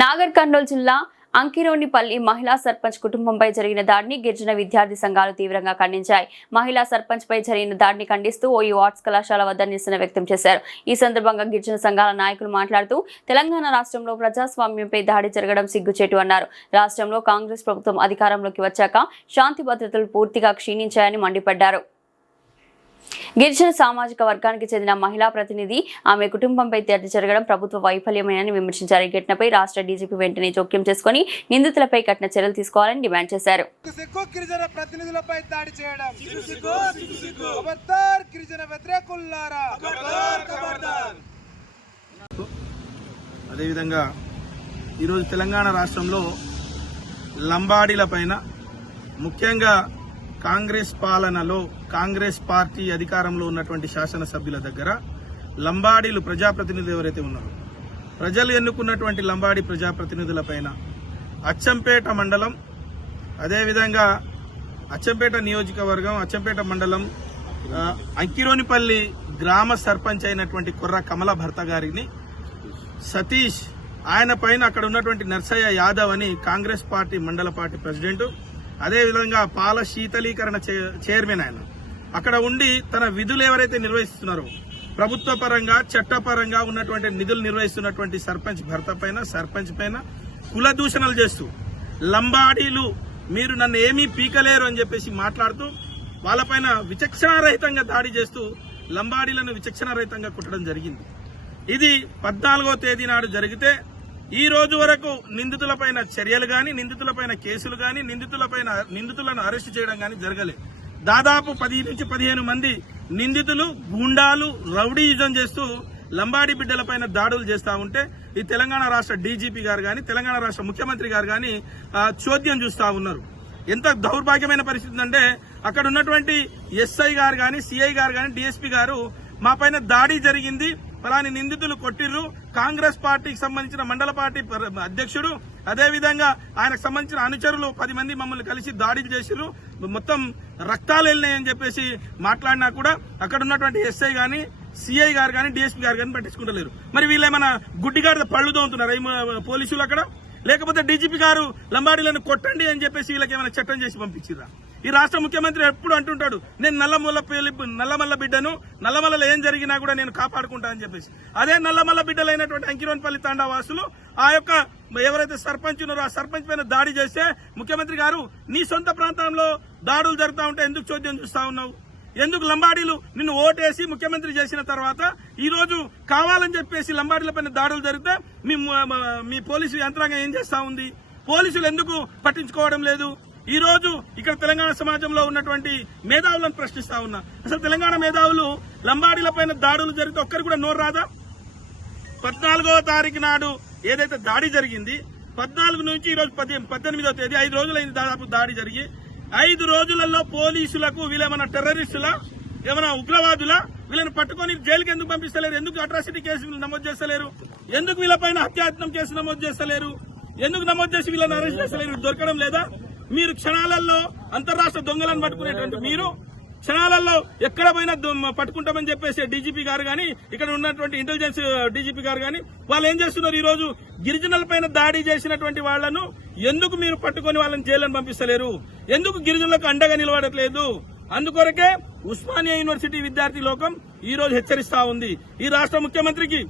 నాగర్ కర్నూలు జిల్లా అంకిరోనిపల్లి మహిళా సర్పంచ్ కుటుంబంపై జరిగిన దాడిని గిరిజన విద్యార్థి సంఘాలు తీవ్రంగా ఖండించాయి. మహిళా సర్పంచ్ పై జరిగిన దాడిని ఖండిస్తూ ఓయూ ఆర్ట్స్ కళాశాల వద్ద నిరసన వ్యక్తం చేశారు. ఈ సందర్భంగా గిరిజన సంఘాల నాయకులు మాట్లాడుతూ తెలంగాణ రాష్ట్రంలో ప్రజాస్వామ్యంపై దాడి జరగడం సిగ్గుచేటు అన్నారు. రాష్ట్రంలో కాంగ్రెస్ ప్రభుత్వం అధికారంలోకి వచ్చాక శాంతి భద్రతలు పూర్తిగా క్షీణించాయని మండిపడ్డారు. గిరిజన సామాజిక వర్గానికి చెందిన మహిళా ప్రతినిధి ఆమె కుటుంబంపై దాడి జరగడం ప్రభుత్వ వైఫల్యమేనని విమర్శించారు. ఈ ఘటనపై రాష్ట్ర డీజీపీ వెంటనే జోక్యం చేసుకుని నిందితులపై కఠిన చర్యలు తీసుకోవాలని డిమాండ్ చేశారు. అదేవిధంగా ఈరోజు తెలంగాణ రాష్ట్రంలో లంబాడీల పైన ముఖ్యంగా కాంగ్రెస్ పాలనలో కాంగ్రెస్ పార్టీ అధికారంలో ఉన్నటువంటి శాసనసభ్యుల దగ్గర లంబాడీలు ప్రజాప్రతినిధులు ఎవరైతే ఉన్నారో ప్రజలు ఎన్నుకున్నటువంటి లంబాడీ ప్రజాప్రతినిధుల పైన అచ్చంపేట మండలం, అదేవిధంగా అచ్చంపేట నియోజకవర్గం, అచ్చంపేట మండలం అంకిరోనిపల్లి గ్రామ సర్పంచ్ అయినటువంటి కుర్ర కమల భర్త గారిని సతీష్, ఆయన పైన అక్కడ ఉన్నటువంటి నర్సయ్య యాదవ్ అని కాంగ్రెస్ పార్టీ మండల పార్టీ ప్రెసిడెంట్, అదేవిధంగా పాల శీతలీకరణ చైర్మన్, ఆయన అక్కడ ఉండి తన విధులు ఎవరైతే నిర్వహిస్తున్నారో ప్రభుత్వ పరంగా చట్టపరంగా ఉన్నటువంటి నిధులు నిర్వహిస్తున్నటువంటి సర్పంచ్ భర్త పైన, సర్పంచ్ పైన కుల దూషణలు చేస్తూ లంబాడీలు మీరు నన్ను ఏమీ పీకలేరు అని చెప్పేసి మాట్లాడుతూ వాళ్ళపైన విచక్షణారహితంగా దాడి చేస్తూ లంబాడీలను విచక్షణారహితంగా కుట్టడం జరిగింది. ఇది 14వ తేదీ నాడు జరిగితే ఈ రోజు వరకు నిందితులపైన చర్యలు గాని, నిందితులపైన కేసులు గాని, నిందితులను అరెస్టు చేయడం గాని జరగలేదు. దాదాపు 10 నుంచి 15 మంది నిందితులు గుండాలు రౌడీయిజం చేస్తూ లంబాడీ బిడ్డలపైన దాడులు చేస్తా ఉంటే ఈ తెలంగాణ రాష్ట్ర డీజీపీ గారు గాని, తెలంగాణ రాష్ట్ర ముఖ్యమంత్రి గారు గాని చోద్యం చూస్తా ఉన్నారు. ఎంత దౌర్భాగ్యమైన పరిస్థితి అంటే అక్కడ ఉన్నటువంటి ఎస్ఐ గారు గాని, సిఐ గారు గాని, డీఎస్పీ గారు మా పైన దాడి జరిగింది, ఫలాని నిందితులు కొట్టిర్రు, కాంగ్రెస్ పార్టీకి సంబంధించిన మండల పార్టీ అధ్యక్షుడు అదేవిధంగా ఆయనకు సంబంధించిన అనుచరులు 10 మంది మమ్మల్ని కలిసి దాడులు చేసిర్రు, మొత్తం రక్తాలు వెళ్ళినాయని చెప్పేసి మాట్లాడినా కూడా అక్కడ ఉన్నటువంటి ఎస్ఐ గాని, సిఐ గారు గాని, డీఎస్పీ గారు గాని పట్టించుకుంటలేరు. మరి వీళ్ళేమైనా గుడ్డిగాడ పళ్ళు తోముతున్నారు పోలీసులు అక్కడ? లేకపోతే డీజీపీ గారు లంబాడీలను కొట్టండి అని చెప్పేసి వీళ్ళకి ఏమైనా చట్టం చేసి పంపించిర్రా? ఈ రాష్ట్ర ముఖ్యమంత్రి ఎప్పుడు అంటుంటాడు, నేను నల్లమల్ల బిడ్డను, నల్లమల్లలో ఏం జరిగినా కూడా నేను కాపాడుకుంటా అని చెప్పేసి. అదే నల్లమల్ల బిడ్డలైనటువంటి అంకిరోనిపల్లి తాండా వాసులు ఆ యొక్క ఎవరైతే సర్పంచ్ ఉన్నారో ఆ సర్పంచ్ పైన దాడి చేస్తే ముఖ్యమంత్రి గారు నీ సొంత ప్రాంతంలో దాడులు జరుగుతూ ఉంటే ఎందుకు చోద్యం చూస్తా ఉన్నావు? ఎందుకు లంబాడీలు నిన్ను ఓటేసి ముఖ్యమంత్రి చేసిన తర్వాత ఈ రోజు కావాలని చెప్పేసి లంబాడీల పైన దాడులు జరిగితే మీ పోలీసు యంత్రాంగం ఏం చేస్తా ఉంది? పోలీసులు ఎందుకు పట్టించుకోవడం లేదు? ఈ రోజు ఇక్కడ తెలంగాణ సమాజంలో ఉన్నటువంటి మేధావులను ప్రశ్నిస్తా ఉన్నా, అసలు తెలంగాణ మేధావులు లంబాడీల పైన దాడులు జరిగితే ఒక్కరికి కూడా నోరు రాదా? 14వ తారీఖు నాడు ఏదైతే దాడి జరిగింది, 14 నుంచి ఈ రోజు 18వ తేదీ 5 రోజులైంది దాదాపు దాడి జరిగి. 5 రోజులలో పోలీసులకు వీళ్ళేమన్నా టెర్రరిస్టులా, ఏమైనా ఉగ్రవాదులా? వీళ్ళని పట్టుకొని జైలుకి ఎందుకు పంపిస్తలేరు? ఎందుకు అట్రాసిటీ కేసు నమోదు చేస్తలేరు? ఎందుకు వీళ్ళపైన హత్యాయత్నం కేసు నమోదు చేస్తలేరు? ఎందుకు నమోదు చేసి వీళ్ళని అరెస్ట్ చేస్తలేరు? దొరకడం లేదా? మీరు క్షణాలలో అంతర్రాష్ట్ర దొంగలను పట్టుకునేటువంటి మీరు క్షణాలలో ఎక్కడ పోయినా పట్టుకుంటామని చెప్పేసి డీజీపీ గారు గాని, ఇక్కడ ఉన్నటువంటి ఇంటెలిజెన్స్ డీజీపీ గారు గాని వాళ్ళు ఏం చేస్తున్నారు? ఈ రోజు గిరిజనులపైన దాడి చేసినటువంటి వాళ్లను ఎందుకు మీరు పట్టుకొని వాళ్ళని జైలుని పంపిస్తలేరు? ఎందుకు గిరిజనులకు అండగా నిలబడట్లేదు? అందుకొరకే ఉస్మానియా యూనివర్సిటీ విద్యార్థి లోకం ఈ రోజు హెచ్చరిస్తా ఉంది. ఈ రాష్ట్ర ముఖ్యమంత్రికి,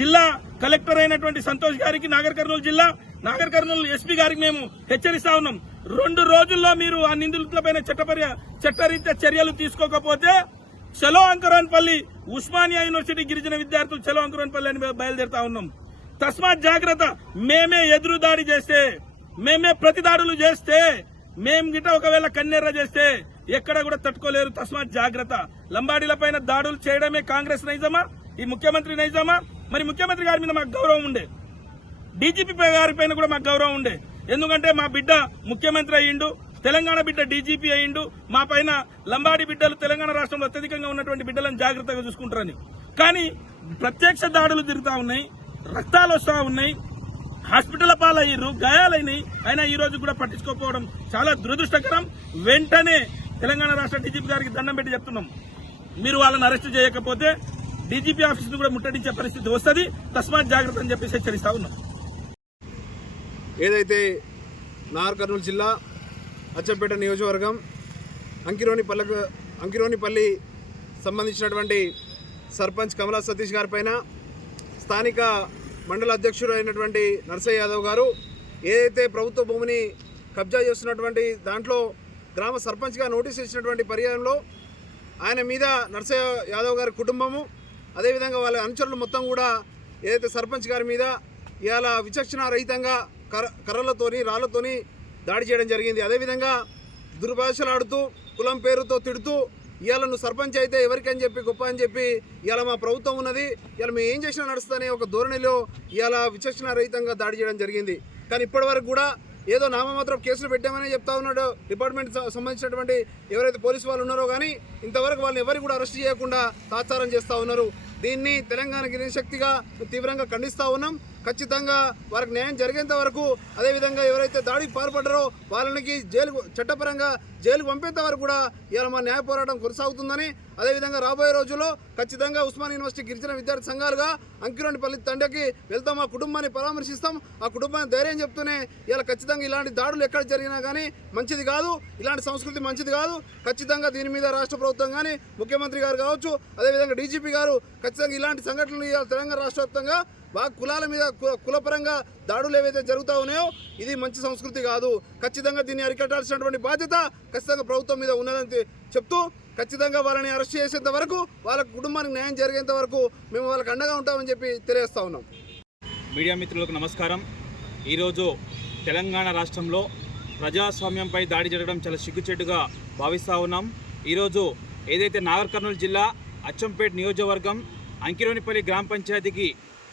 జిల్లా కలెక్టర్ అయినటువంటి సంతోష్ గారికి, నాగర్ కర్నూలు ఎస్పీ గారికి మేము హెచ్చరిస్తా ఉన్నాం. 2 రోజుల్లో మీరు ఆ నిందితులపైన చట్టరీత్యా చర్యలు తీసుకోకపోతే చలో అంకిరోనిపల్లి, ఉస్మానియా యూనివర్సిటీ గిరిజన విద్యార్థులు చలో అంకిరోనిపల్లి అని బయలుదేరుతా ఉన్నాం. తస్మాత్ జాగ్రత్త. మేమే ఎదురు దాడి చేస్తే, మేమే ప్రతిదాడులు చేస్తే, మేం గిట ఒకవేళ కన్నెర్ర చేస్తే ఎక్కడ కూడా తట్టుకోలేరు. తస్మాత్ జాగ్రత్త. లంబాడీలపైన దాడులు చేయడమే కాంగ్రెస్ నైజమా? ఈ ముఖ్యమంత్రి నైజమా? మరి ముఖ్యమంత్రి గారి మీద మాకు గౌరవం ఉండే, డీజీపీ గారి పైన కూడా మాకు గౌరవం ఉండే. ఎందుకంటే మా బిడ్డ ముఖ్యమంత్రి అయ్యిండు, తెలంగాణ బిడ్డ డీజీపీ అయ్యిండు. మా పైన లంబాడీ బిడ్డలు తెలంగాణ రాష్ట్రంలో అత్యధికంగా ఉన్నటువంటి బిడ్డలను జాగ్రత్తగా చూసుకుంటారని. కానీ ప్రత్యక్ష దాడులు జరుగుతూ ఉన్నాయి, రక్తాలు వస్తూ ఉన్నాయి, హాస్పిటల్ పాలయ్యారు, గాయాలైనాయి. అయినా ఈ రోజు కూడా పట్టించుకోకపోవడం చాలా దురదృష్టకరం. వెంటనే తెలంగాణ రాష్ట్ర డీజీపీ గారికి దండం పెట్టి చెప్తున్నాం, మీరు వాళ్ళని అరెస్టు చేయకపోతే డీజీపీ ఆఫీస్ ను కూడా ముట్టడించే పరిస్థితి వస్తుంది. తస్మాత్ జాగ్రత్త అని చెప్పేసి హెచ్చరిస్తా ఉన్నాం. ఏదైతే నాగర్ కర్నూలు జిల్లా అచ్చంపేట నియోజకవర్గం అంకిరోనిపల్లి సంబంధించినటువంటి సర్పంచ్ కమలా సతీష్ గారి పైన స్థానిక మండల అధ్యక్షుడు అయినటువంటి నర్సయ్య యాదవ్ గారు ఏదైతే ప్రభుత్వ భూమిని కబ్జా చేస్తున్నటువంటి దాంట్లో గ్రామ సర్పంచ్గా నోటీస్ ఇచ్చినటువంటి పర్యాయంలో ఆయన మీద నర్సయ్య యాదవ్ గారి కుటుంబము అదేవిధంగా వాళ్ళ అనుచరులు మొత్తం కూడా ఏదైతే సర్పంచ్ గారి మీద ఇవాళ విచక్షణ రహితంగా కర్రలతోని రాళ్లతోని దాడి చేయడం జరిగింది. అదేవిధంగా దుర్భాషలాడుతూ కులం పేరుతో తిడుతూ ఇవాళ నువ్వు సర్పంచ్ అయితే ఎవరికని చెప్పి గొప్ప అని చెప్పి ఇవాళ మా ప్రభుత్వం ఉన్నది, ఇవాళ మేము ఏం చేసినా నడుస్తుందనే ఒక ధోరణిలో ఇవాళ విచక్షణ రహితంగా దాడి చేయడం జరిగింది. కానీ ఇప్పటివరకు కూడా ఏదో నామమాత్రం కేసులు పెట్టామని చెప్తా ఉన్నాడు డిపార్ట్మెంట్ సంబంధించినటువంటి ఎవరైతే పోలీసు వాళ్ళు ఉన్నారో, కానీ ఇంతవరకు వాళ్ళని ఎవరికి కూడా అరెస్ట్ చేయకుండా తాత్సారం చేస్తూ ఉన్నారు. దీన్ని తెలంగాణ గిరిజన శక్తిగా తీవ్రంగా ఖండిస్తూ ఉన్నాం. ఖచ్చితంగా వారికి న్యాయం జరిగేంత వరకు, అదేవిధంగా ఎవరైతే దాడికి పాల్పడ్డారో వాళ్ళకి చట్టపరంగా జైలుకు పంపేంత వరకు కూడా ఇవాళ మా న్యాయ పోరాటం కొనసాగుతుందని, అదేవిధంగా రాబోయే రోజుల్లో ఖచ్చితంగా ఉస్మాన్ యూనివర్సిటీ గిరిజన విద్యార్థి సంఘాలుగా అంకిరోనిపల్లి తండకి వెళ్తాం, ఆ కుటుంబాన్ని పరామర్శిస్తాం, ఆ కుటుంబాన్ని ధైర్యం చెప్తూనే ఇవాళ ఖచ్చితంగా ఇలాంటి దాడులు ఎక్కడ జరిగినా కానీ మంచిది కాదు, ఇలాంటి సంస్కృతి మంచిది కాదు. ఖచ్చితంగా దీని మీద రాష్ట్ర ప్రభుత్వం కానీ ముఖ్యమంత్రి గారు కావచ్చు, అదేవిధంగా డీజీపీ గారు ఖచ్చితంగా ఇలాంటి సంఘటనలు ఇవాళ తెలంగాణ రాష్ట్ర వ్యాప్తంగా బాగా కులాల మీద కులపరంగా దాడులు ఏవైతే జరుగుతూ ఉన్నాయో ఇది మంచి సంస్కృతి కాదు. ఖచ్చితంగా దీన్ని అరికట్టాల్సినటువంటి బాధ్యత ఖచ్చితంగా ప్రభుత్వం మీద ఉన్నదని చెప్తూ, ఖచ్చితంగా వాళ్ళని అరెస్ట్ చేసేంత వరకు, వాళ్ళ కుటుంబానికి న్యాయం జరిగేంత వరకు మేము వాళ్ళకి అండగా ఉంటామని చెప్పి తెలియజేస్తా ఉన్నాం. మీడియా మిత్రులకు నమస్కారం. ఈరోజు తెలంగాణ రాష్ట్రంలో ప్రజాస్వామ్యంపై దాడి జరగడం చాలా సిగ్గుచేటుగా భావిస్తూ ఉన్నాం. ఈరోజు ఏదైతే నాగర్ కర్నూలు జిల్లా అచ్చంపేట నియోజకవర్గం అంకిరోనిపల్లి గ్రామ పంచాయతీకి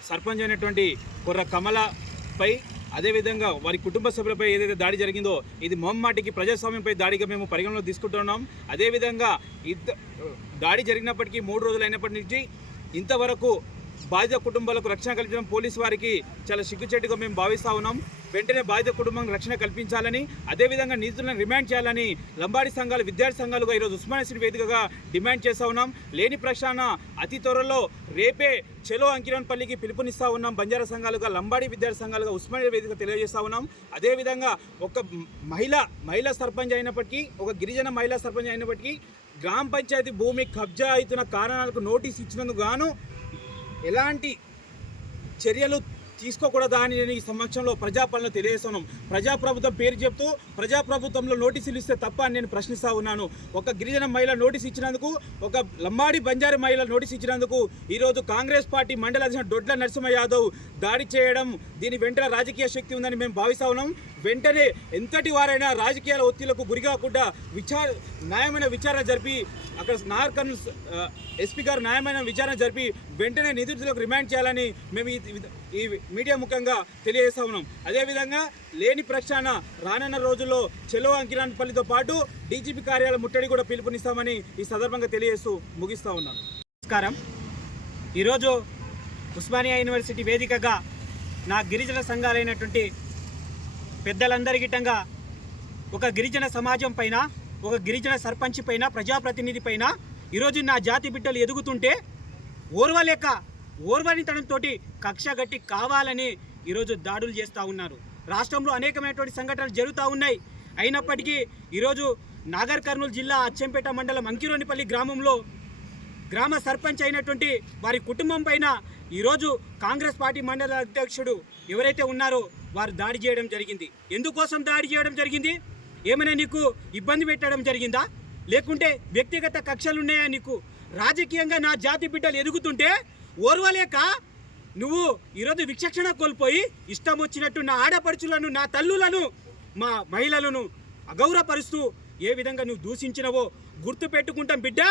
సర్పంచ్ అయినటువంటి కొర్ర కమలపై, అదేవిధంగా వారి కుటుంబ సభ్యులపై ఏదైతే దాడి జరిగిందో ఇది మొహమ్మాటికి ప్రజాస్వామ్యంపై దాడిగా మేము పరిగణలో తీసుకుంటున్నాం. అదేవిధంగా దాడి జరిగినప్పటికీ 3 రోజులు అయినప్పటి నుంచి ఇంతవరకు బాధిత కుటుంబాలకు రక్షణ కల్పించడం పోలీసు వారికి చాలా సిగ్గుచేటుగా మేము భావిస్తూ ఉన్నాం. వెంటనే బాధిత కుటుంబానికి రక్షణ కల్పించాలని, అదేవిధంగా నిందితులను రిమాండ్ చేయాలని లంబాడి సంఘాలు, విద్యార్థి సంఘాలుగా ఈరోజు ఉస్మాన్ యూనివర్సిటీ వేదికగా డిమాండ్ చేస్తూ ఉన్నాం. లేని ప్రశ్న అతి త్వరలో రేపే చలో అంకిరోనిపల్లికి పిలుపునిస్తూ ఉన్నాం. బంజారా సంఘాలుగా, లంబాడి విద్యార్థి సంఘాలుగా ఉస్మాన్ వేదిక తెలియజేస్తూ ఉన్నాం. అదేవిధంగా ఒక మహిళా సర్పంచ్ అయినప్పటికీ, ఒక గిరిజన మహిళా సర్పంచ్ అయినప్పటికీ గ్రామ పంచాయతీ భూమి కబ్జా అవుతున్న కారణాలకు నోటీస్ ఇచ్చినందుకు గాను ఎలాంటి చర్యలు తీసుకోకూడదా అని నేను ఈ సమక్షంలో ప్రజాపాలన తెలియజేస్తున్నాం. ప్రజాప్రభుత్వం పేరు చెప్తూ ప్రజాప్రభుత్వంలో నోటీసులు ఇస్తే తప్ప అని నేను ప్రశ్నిస్తూ ఉన్నాను. ఒక గిరిజన మహిళ నోటీస్ ఇచ్చినందుకు, ఒక లంబాడి బంజారీ మహిళ నోటీస్ ఇచ్చినందుకు ఈరోజు కాంగ్రెస్ పార్టీ మండల అధ్యక్షుడు దొడ్ల నరసింహ యాదవ్ దాడి చేయడం, దీని వెంటనే రాజకీయ శక్తి ఉందని మేము భావిస్తూ ఉన్నాం. వెంటనే ఎంతటి వారైనా రాజకీయాల ఒత్తిళ్లకు గురికాకుండా న్యాయమైన విచారణ జరిపి, అక్కడ నాగర్ కర్నూలు ఎస్పీ గారు న్యాయమైన విచారణ జరిపి వెంటనే నిందితులకు రిమాండ్ చేయాలని మేము ఈ మీడియా ముఖంగా తెలియజేస్తా ఉన్నాం. అదేవిధంగా లేని ప్రక్షాళన రానున్న రోజుల్లో చెలో అంకిరోనిపల్లితో పాటు డీజీపీ కార్యాలయం ముట్టడి కూడా పిలుపునిస్తామని ఈ సందర్భంగా తెలియజేస్తూ ముగిస్తూ ఉన్నాను. నమస్కారం. ఈరోజు ఉస్మానియా యూనివర్సిటీ వేదికగా నా గిరిజన సంఘాలైనటువంటి పెద్దలందరిగిటంగా ఒక గిరిజన సమాజం పైన, ఒక గిరిజన సర్పంచ్ పైన, ప్రజాప్రతినిధి పైన ఈరోజు నా జాతి బిడ్డలు ఎదుగుతుంటే ఓర్వనితనంతో కక్షగట్టి కావాలని ఈరోజు దాడులు చేస్తూ ఉన్నారు. రాష్ట్రంలో అనేకమైనటువంటి సంఘటనలు జరుగుతూ ఉన్నాయి. అయినప్పటికీ ఈరోజు నాగర్ కర్నూలు జిల్లా అచ్చంపేట మండలం అంకిరోనిపల్లి గ్రామంలో గ్రామ సర్పంచ్ అయినటువంటి వారి కుటుంబం పైన ఈరోజు కాంగ్రెస్ పార్టీ మండల అధ్యక్షుడు ఎవరైతే ఉన్నారో వారు దాడి చేయడం జరిగింది. ఎందుకోసం దాడి చేయడం జరిగింది? ఏమైనా నీకు ఇబ్బంది పెట్టడం జరిగిందా? లేకుంటే వ్యక్తిగత కక్షలు ఉన్నాయా నీకు? రాజకీయంగా నా జాతి బిడ్డలు ఎదుగుతుంటే ఓర్వలేక నువ్వు ఈరోజు విచక్షణ కోల్పోయి ఇష్టం వచ్చినట్టు నా ఆడపడుచులను, నా తల్లులను, మా మహిళలను అగౌరవపరుస్తూ ఏ విధంగా నువ్వు దూషించినవో గుర్తు పెట్టుకుంటాం బిడ్డ.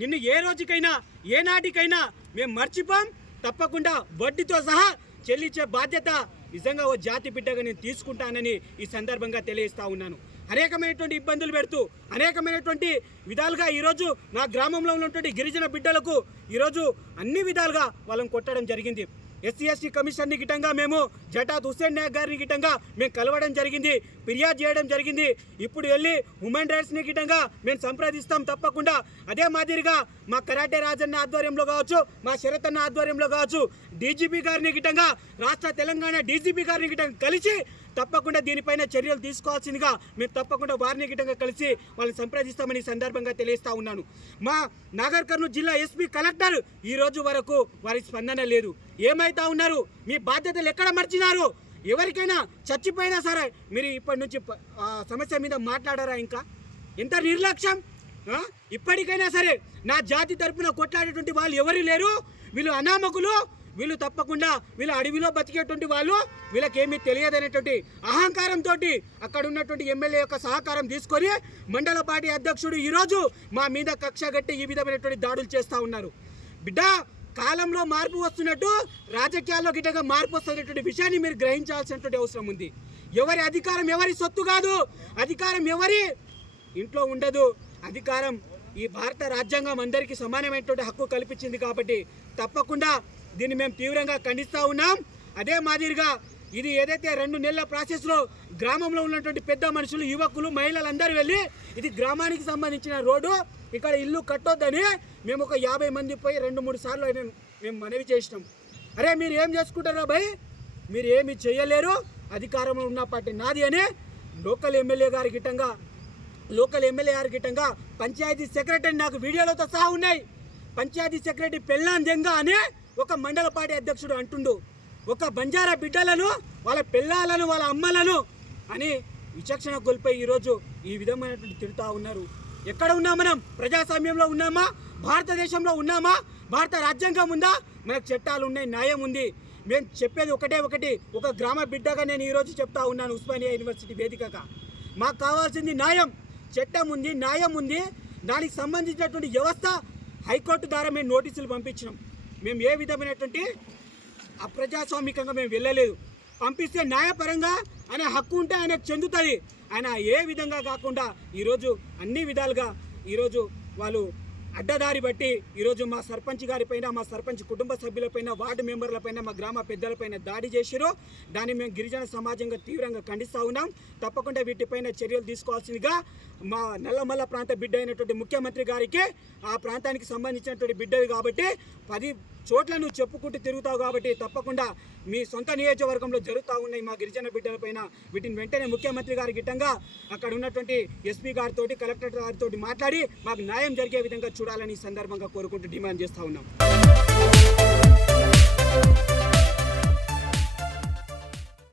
నిన్ను ఏ రోజుకైనా, ఏ నాటికైనా మేము మర్చిపోం. తప్పకుండా వడ్డీతో సహా చెల్లించే బాధ్యత నిజంగా ఓ జాతి బిడ్డగా నేను తీసుకుంటానని ఈ సందర్భంగా తెలియజేస్తా ఉన్నాను. అనేకమైనటువంటి ఇబ్బందులు పెడుతూ, అనేకమైనటువంటి విధాలుగా ఈరోజు నా గ్రామంలో ఉన్నటువంటి గిరిజన బిడ్డలకు ఈరోజు అన్ని విధాలుగా వాళ్ళని కొట్టడం జరిగింది. SC/ST కమిషన్ని గిట్టంగా మేము జటాత్ హుస్సేన్ నాయక్ గారిని గిట్టంగా మేము కలవడం జరిగింది, ఫిర్యాదు చేయడం జరిగింది. ఇప్పుడు వెళ్ళి హ్యూమన్ రైట్స్ని గిట్టంగా మేము సంప్రదిస్తాం తప్పకుండా. అదే మాదిరిగా మా కరాటే రాజన్న ఆధ్వర్యంలో కావచ్చు, మా శరత్ అన్న ఆధ్వర్యంలో కావచ్చు, డీజీపీ గారిని గిట్టంగా, రాష్ట్ర తెలంగాణ డీజీపీ గారిని గిట్టంగా కలిసి తప్పకుండా దీనిపైన చర్యలు తీసుకోవాల్సిందిగా మేము తప్పకుండా వారిని గిట్టంగా కలిసి వాళ్ళని సంప్రదిస్తామని ఈ సందర్భంగా తెలియజేస్తా ఉన్నాను. మా నాగర్ కర్నూలు జిల్లా ఎస్పీ కలెక్టర్ ఈ రోజు వరకు వారి స్పందన లేదు. ఏమైతా ఉన్నారు? మీ బాధ్యతలు ఎక్కడ మర్చినారు? ఎవరికైనా చచ్చిపోయినా సరే మీరు ఇప్పటి నుంచి సమస్య మీద మాట్లాడారా? ఇంకా ఎంత నిర్లక్ష్యం! ఇప్పటికైనా సరే నా జాతి తరపున కొట్లాడేటువంటి వాళ్ళు ఎవరు లేరు. వీళ్ళు అనామకులు, వీళ్ళు తప్పకుండా వీళ్ళు అడవిలో బతికేటువంటి వాళ్ళు, వీళ్ళకేమీ తెలియదనేటువంటి అహంకారంతో అక్కడ ఉన్నటువంటి ఎమ్మెల్యే యొక్క సహకారం తీసుకొని మండల పార్టీ అధ్యక్షుడు ఈరోజు మా మీద కక్ష గట్టి ఈ విధమైనటువంటి దాడులు చేస్తూ ఉన్నారు. బిడ్డ, కాలంలో మార్పు వస్తున్నట్టు రాజకీయాల్లో గిట్టగా మార్పు వస్తున్నటువంటి విషయాన్ని మీరు గ్రహించాల్సినటువంటి అవసరం ఉంది. ఎవరి అధికారం ఎవరి సొత్తు కాదు, అధికారం ఎవరి ఇంట్లో ఉండదు. అధికారం ఈ భారత రాజ్యాంగం అందరికీ సమానమైనటువంటి హక్కు కల్పించింది కాబట్టి తప్పకుండా దీన్ని మేము తీవ్రంగా ఖండిస్తూ ఉన్నాం. అదే మాదిరిగా ఇది ఏదైతే 2 నెలల ప్రాసెస్లో గ్రామంలో ఉన్నటువంటి పెద్ద మనుషులు, యువకులు, మహిళలందరూ వెళ్ళి ఇది గ్రామానికి సంబంధించిన రోడ్డు, ఇక్కడ ఇల్లు కట్టొద్దని మేము ఒక 50 మంది పోయి 2-3 సార్లు మేము మనవి చేసినాం. అరే మీరు ఏం చేసుకుంటారా భయ్, మీరు ఏమి చేయలేరు, అధికారంలో ఉన్న పార్టీ నాది అని లోకల్ ఎమ్మెల్యే గారి గిట్టంగా పంచాయతీ సెక్రటరీ నాకు వీడియోలతో సహా ఉన్నాయి. పంచాయతీ సెక్రటరీ పెళ్ళాన్ దెంగ అని ఒక మండల పార్టీ అధ్యక్షుడు అంటుండు. ఒక బంజారా బిడ్డలను, వాళ్ళ పిల్లలను, వాళ్ళ అమ్మలను అని విచక్షణ కోల్పోయి ఈరోజు ఈ విధమైనటువంటి తిడుతూ ఉన్నారు. ఎక్కడ ఉన్నాం మనం? ప్రజాస్వామ్యంలో ఉన్నామా? భారతదేశంలో ఉన్నామా? భారత రాజ్యాంగం ఉందా? మనకు చట్టాలు ఉన్నాయి, న్యాయం ఉంది. మేము చెప్పేది ఒకటి, ఒక గ్రామ బిడ్డగా నేను ఈరోజు చెప్తా ఉన్నాను ఉస్మానియా యూనివర్సిటీ వేదికగా. మాకు కావాల్సింది న్యాయం. చట్టం ఉంది, న్యాయం ఉంది. దానికి సంబంధించినటువంటి వ్యవస్థ హైకోర్టు ద్వారా మేము నోటీసులు పంపించినాం. మేము ఏ విధమైనటువంటి అప్రజాస్వామికంగా మేము వెళ్ళలేదు. పంపిస్తే న్యాయపరంగా అనే హక్కు ఉంటే ఆయనకు చెందుతుంది. ఆయన ఏ విధంగా కాకుండా ఈరోజు అన్ని విధాలుగా ఈరోజు వాళ్ళు అడ్డదారి బట్టి ఈరోజు మా సర్పంచ్ గారిపైన, మా సర్పంచ్ కుటుంబ సభ్యులపైన, వార్డు మెంబర్లపైన, మా గ్రామ పెద్దలపైన దాడి చేసిరు. దాన్ని మేము గిరిజన సమాజంగా తీవ్రంగా ఖండిస్తూ ఉన్నాం. తప్పకుండా వీటిపైన చర్యలు తీసుకోవాల్సిందిగా మా నల్లమల్ల ప్రాంత బిడ్డ అయినటువంటి ముఖ్యమంత్రి గారికి, ఆ ప్రాంతానికి సంబంధించినటువంటి బిడ్డవి కాబట్టి 10 చోట్ల నువ్వు చెప్పుకుంటూ తిరుగుతావు కాబట్టి తప్పకుండా మీ సొంత నియోజకవర్గంలో జరుగుతూ ఉన్నాయి మా గిరిజన బిడ్డలపైన. వీటిని వెంటనే ముఖ్యమంత్రి గారి గిట్టంగా అక్కడ ఉన్నటువంటి ఎస్పీ గారితో, కలెక్టర్ గారితో మాట్లాడి మాకు న్యాయం జరిగే విధంగా చూడాలని ఈ సందర్భంగా కోరుకుంటూ డిమాండ్ చేస్తూ ఉన్నాం.